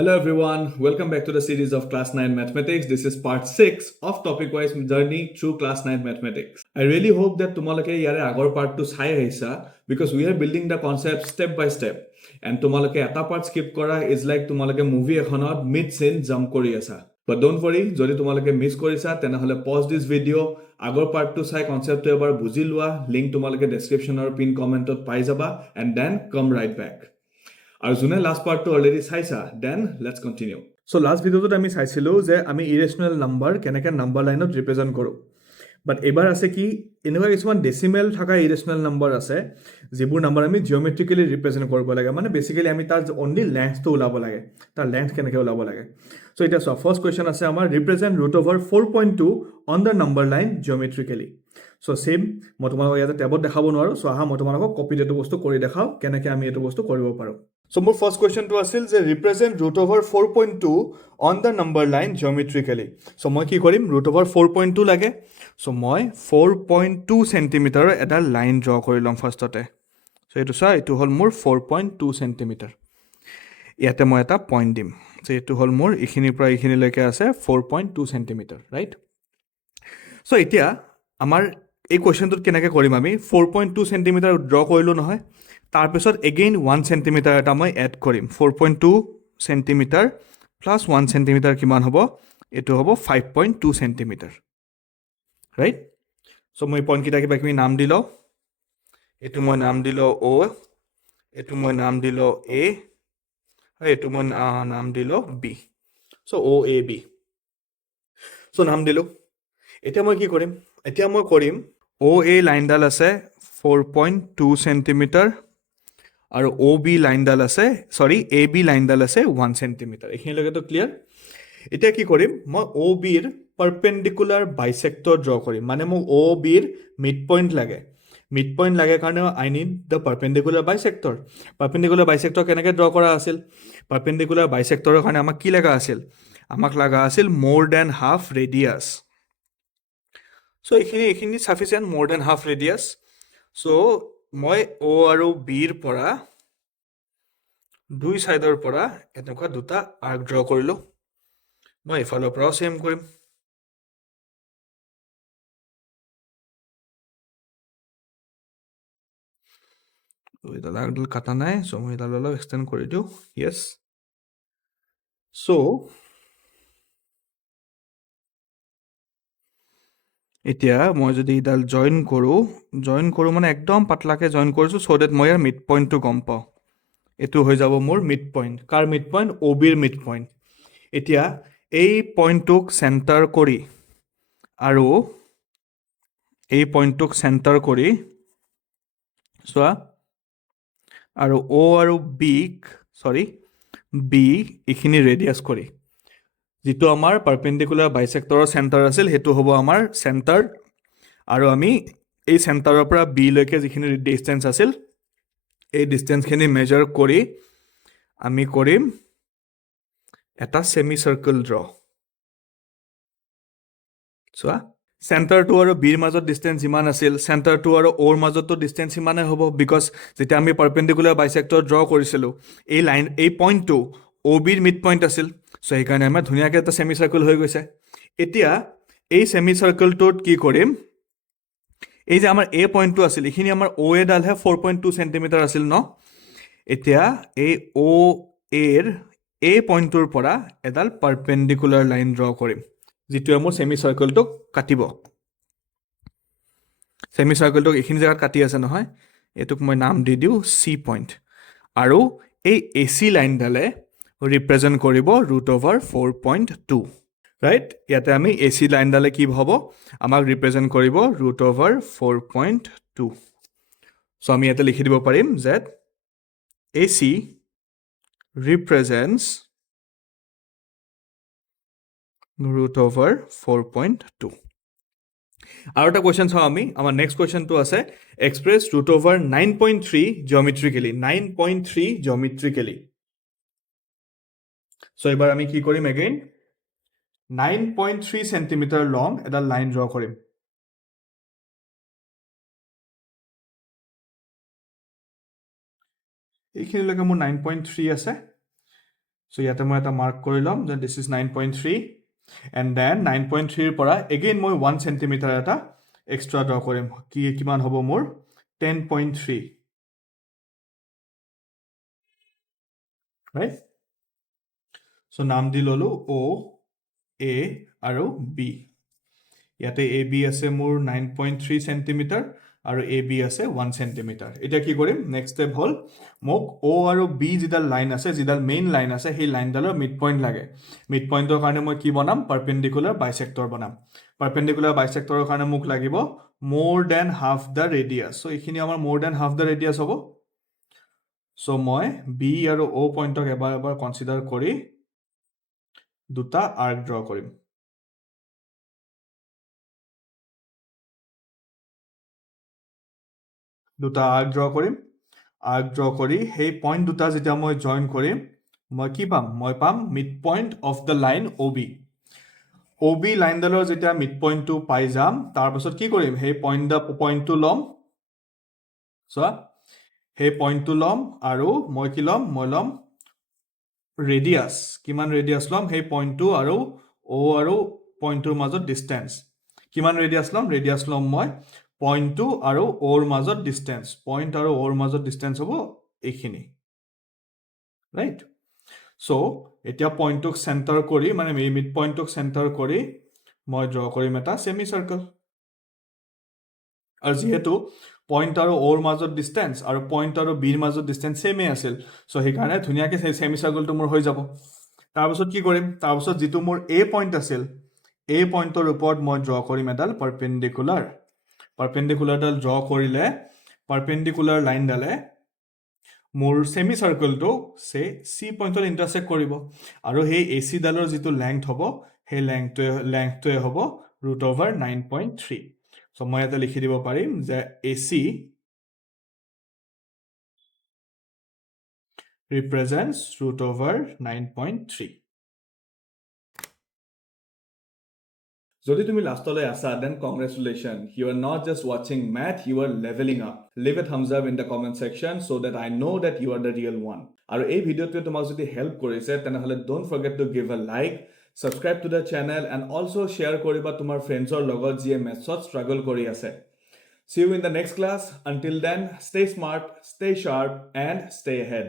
Hello everyone, welcome back to the series of Class 9 Mathematics. This is part 6 of topic-wise journey through Class 9 Mathematics. I really hope that tumalake yare agor part to sai haisa because we are building the concept step by step. And tumalake eta part skip kora is like tumalake movie ekhonot mid scene jump kori asa. But don't worry, jodi tumalake miss korisa tenahole pause this video, agor part to sai concept to ebar buji lua, link tumalake description or pin comment ot pai jaba and then come right back. আৰু যোনে last পাৰ্টটো already চাইছা then let's continue so' last ভিডিঅ'টোত আমি চাইছিলোঁ যে আমি irrational number কেনেকৈ নাম্বাৰ লাইনত ৰিপ্ৰেজেণ্ট কৰোঁ বাট এইবাৰ আছে কি এনেকুৱা কিছুমান ডেচিমেল থকা ইৰেচনেল নাম্বাৰ আছে যিবোৰ নাম্বাৰ আমি জিঅ'মেট্ৰিকেলি ৰিপ্ৰেজেণ্ট কৰিব লাগে মানে বেচিকেলি আমি তাৰ অনলি লেংথটো ওলাব লাগে তাৰ লেংথ কেনেকৈ ওলাব লাগে চ' এতিয়া চোৱা ফাৰ্ষ্ট কুৱেশ্যন আছে আমাৰ represent √4.2 on the number line geometrically show' same মই তোমালোকক ইয়াতে টেবত দেখাব নোৱাৰোঁ চ' আহা মই তোমালোকক কপিত এইটো বস্তু কৰি দেখাওঁ কেনেকৈ আমি এইটো বস্তু কৰিব পাৰোঁ চ' মোৰ ফাৰ্ষ্ট কুৱেশ্যনটো আছিল যে represent √4.2 on the number line geometrically show' মই কি কৰিম √4.2 লাগে চ' মই 4.2 চেণ্টিমিটাৰৰ এটা লাইন ড্ৰ কৰি ল'ম ফাৰ্ষ্টতে চ' এইটো চোৱা এইটো হ'ল মোৰ 4.2 চেণ্টিমিটাৰ ইয়াতে মই এটা পইণ্ট দিম চ' এইটো হ'ল মোৰ এইখিনিৰ পৰা এইখিনিলৈকে আছে 4.2 চেণ্টিমিটাৰ ৰাইট চ' এতিয়া আমাৰ এই কুৱেশ্যনটোত কেনেকৈ কৰিম আমি 4.2 চেণ্টিমিটাৰ ড্ৰ কৰিলোঁ নহয় তাৰপিছত এগেইন 1 চেণ্টিমিটাৰ এটা মই এড কৰিম 4.2 চেণ্টিমিটাৰ প্লাছ 1 চেণ্টিমিটাৰ কিমান হ'ব এইটো হ'ব 5.2 চেণ্টিমিটাৰ ৰাইট চ' মই পইণ্টকেইটা কিবা কিবি নাম দি লওঁ এইটো মই নাম দি লওঁ অ' এইটো মই নাম দি লওঁ এ এইটো মই নাম দি লওঁ B so' O' A B চ' নাম দিলোঁ এতিয়া মই কি কৰিম এতিয়া মই কৰিম অ' এ লাইনডাল আছে 4.2 চেণ্টিমিটাৰ আৰু অ' বি লাইনডাল আছে এ বি লাইনডাল আছে 1 চেণ্টিমিটাৰ এইখিনিলৈকেতো ক্লিয়াৰ এতিয়া কি কৰিম মই অ' বিৰ পাৰপেণ্ডিকুলাৰ বাইচেক্টৰ ড্ৰ কৰিম মানে মোক অ' বিৰ মিড পইণ্ট লাগে কাৰণে আই নিড দ্য পাৰপেণ্ডিকুলাৰ বাইচেক্টৰ কেনেকৈ ড্ৰ কৰা আছিল পাৰপেণ্ডিকুলাৰ বাইচেক্টৰৰ কাৰণে আমাক কি লগা আছিল আমাক লগা আছিল মোৰ দেন হাফ ৰেডিয়াছ চ' এইখিনি চাফিচিয়েণ্ট মোৰ দেন হাফ ৰেডিয়াছ চ' মই অ' আৰু বিৰ পৰা দুই ছাইডৰ পৰা এনেকুৱা দুটা আৰ্ক ড্ৰ কৰিলোঁ মই এইফালৰ পৰাও ছেম কৰিম এইডাল আৰ্কডাল কাটা নাই চ' মই এইডাল অলপ এক্সটেণ্ড কৰি দিওঁ য়েছ চ' এতিয়া মই যদি এইডাল জইন কৰোঁ মানে একদম পাতলাকৈ জইন কৰিছোঁ চ' ডেট মই ইয়াৰ মিড পইণ্টটো গম পাওঁ এইটো হৈ যাব মোৰ মিড পইণ্ট কাৰ মিড পইণ্ট অ' বিৰ মিড পইণ্ট এতিয়া এই পইণ্টটোক চেণ্টাৰ কৰি আৰু এই পইণ্টটোক চেণ্টাৰ কৰি চোৱা আৰু অ' আৰু বি এইখিনি ৰেডিয়াছ কৰি যিটো আমাৰ পাৰপেণ্ডিকুলাৰ বাইচেক্টৰৰ চেণ্টাৰ আছিল সেইটো হ'ব আমাৰ চেণ্টাৰ আৰু আমি এই চেণ্টাৰৰ পৰা বিলৈকে যিখিনি ডিষ্টেঞ্চ আছিল এই ডিষ্টেঞ্চখিনি মেজাৰ কৰি আমি কৰিম এটা ছেমি চাৰ্কল ড্ৰ চোৱা চেণ্টাৰটো আৰু বিৰ মাজত ডিষ্টেঞ্চ যিমান আছিল চেণ্টাৰটো আৰু অ'ৰ মাজতো ডিষ্টেঞ্চ সিমানেই হ'ব বিকজ যেতিয়া আমি পাৰপেণ্ডিকুলাৰ বাইচেক্টৰ ড্ৰ কৰিছিলোঁ এই পইণ্টটো অ' বিৰ মিড পইণ্ট আছিল চ' সেইকাৰণে আমাৰ ধুনীয়াকৈ এটা ছেমি চাৰ্কল হৈ গৈছে এতিয়া এই ছেমি চাৰ্কলটোত কি কৰিম এই যে আমাৰ এ পইণ্টটো আছিল এইখিনি আমাৰ অ' এডালহে 4.2 চেণ্টিমিটাৰ আছিল ন এতিয়া এই অ' এৰ এই পইণ্টটোৰ পৰা এডাল পাৰপেণ্ডিকুলাৰ লাইন ড্ৰ কৰিম যিটোৱে মোৰ ছেমি চাৰ্কলটোক কাটিব ছেমি চাৰ্কলটোক এইখিনি জেগাত কাটি আছে নহয় এইটোক মই নাম দি দিওঁ চি পইণ্ট আৰু এই এ চি লাইনডালে ৰিপ্ৰেজেণ্ট কৰিব √4.2 ৰাইট ইয়াতে আমি এ চি লাইনডালে কি হ'ব আমাক ৰিপ্ৰেজেণ্ট কৰিব √4.2 চ' আমি ইয়াতে লিখি দিব পাৰিম যে এ চি represents √4.2 আৰু এটা কুৱেশ্যন চাওঁ আমি আমাৰ নেক্সট কুৱেশ্যনটো আছে এক্সপ্ৰেছ √9.3 জিঅ'মেট্ৰিকেলি 9.3 জিঅ'মেট্ৰিকেলি চ' এইবাৰ আমি কি কৰিম এগেইন 9.3 চেণ্টিমিটাৰ লং এটা লাইন ড্ৰ কৰিম এইখিনিলৈকে মোৰ 9.3 আছে So ইয়াতে মই এটা মাৰ্ক কৰি ল'ম যে দিছ ইজ 9.3 এণ্ড দেন 9.3ৰ পৰা এগেইন মই 1 চেণ্টিমিটাৰ এটা এক্সট্ৰা ড্ৰ কৰিম কিমান হ'ব মোৰ 10.3 ৰাইট চ' নাম দি ল'লোঁ O A আৰু B ইয়াতে এ বি আছে মোৰ 9.3 চেণ্টিমিটাৰ আৰু এ বি আছে 1 চেণ্টিমিটাৰ এতিয়া কি কৰিম নেক্সট ষ্টেপ হ'ল মোক অ' আৰু বি যিডাল লাইন আছে যিডাল মেইন লাইন আছে সেই লাইনডালৰ মিড পইণ্ট লাগে মিড পইণ্টৰ কাৰণে মই কি বনাম পাৰ্পেণ্ডিকুলাৰ বাইচেক্টৰ বনাম পাৰ্পেণ্ডিকুলাৰ বাইচেক্টৰৰ কাৰণে মোক লাগিব মোৰ দেন হাফ দ্য ৰেডিয়াছ চ' এইখিনি আমাৰ মোৰ দেন হাফ দ্য ৰেডিয়াছ হ'ব চ' মই বি আৰু অ' পইণ্টক এবাৰ এবাৰ কনচিডাৰ কৰি দুটা আৰ্ক ড্ৰ কৰিম দুটা আৰ্ক ড্ৰ কৰিম আৰ্ক ড্ৰ কৰি সেই পইণ্ট দুটা যেতিয়া মই জইন কৰিম মই কি পাম মই পাম mid point of the line O' B লাইনডালৰ যেতিয়া মিড পইণ্টটো পাই যাম তাৰপাছত কি কৰিম সেই পইণ্টটো ল'ম চোৱা সেই পইণ্টটো ল'ম আৰু মই কি ল'ম মই ল'ম ৰেডিয়াছ কিমান ৰেডিয়াছ ল'ম সেই পইণ্টটো আৰু অ' আৰু পইণ্টটোৰ মাজত ডিষ্টেঞ্চ কিমান ৰেডিয়াছ ল'ম মই পইণ্টটো আৰু অ'ৰ মাজত ডিষ্টেঞ্চ পইণ্ট আৰু অ'ৰ মাজত ডিষ্টেঞ্চ হ'ব এইখিনি ৰাইট চ' এতিয়া পইণ্টটোক চেণ্টাৰ কৰি মানে মিড পইণ্টটোক চেণ্টাৰ কৰি মই ড্ৰ কৰিম এটা ছেমি চাৰ্কল আৰু যিহেতু পইণ্ট আৰু অ'ৰ মাজত ডিষ্টেঞ্চ আৰু পইণ্ট আৰু বিৰ মাজত ডিষ্টেঞ্চ ছেমেই আছিল চ' সেইকাৰণে ধুনীয়াকৈ ছেমি চাৰ্কলটো মোৰ হৈ যাব তাৰপাছত কি কৰিম তাৰপাছত যিটো মোৰ এ পইণ্ট আছিল এই পইণ্টৰ ওপৰত মই ড্ৰ কৰিম এডাল পাৰ্পেণ্ডিকুলাৰডাল ড্ৰ কৰিলে পাৰ্পেণ্ডিকুলাৰ লাইনডালে মোৰ ছেমি চাৰ্কলটো চি পইণ্টত ইণ্টাৰচেক্ট কৰিব আৰু সেই এ চিডালৰ যিটো লেংথ হ'ব সেই লেংথটোৱে হ'ব √9.3 চ' মই ইয়াতে লিখি দিব পাৰিম যে এ চি represents √9.3 যদি তুমি লাষ্টলৈ আছা then congratulations you are not just watching math you are leveling up leave a thumbs up in the comment section so that I know that you are the real one আৰু এই ভিডিঅ'টোৱে তোমাক যদি help কৰিছে তেনেহ'লে don't forget to give a like subscribe to the channel and also share কৰিবা তোমাৰ ফ্ৰেণ্ডছৰ লগত যিয়ে মেথছত ষ্ট্ৰাগল কৰি আছে see you in the next class until then stay smart stay sharp and stay ahead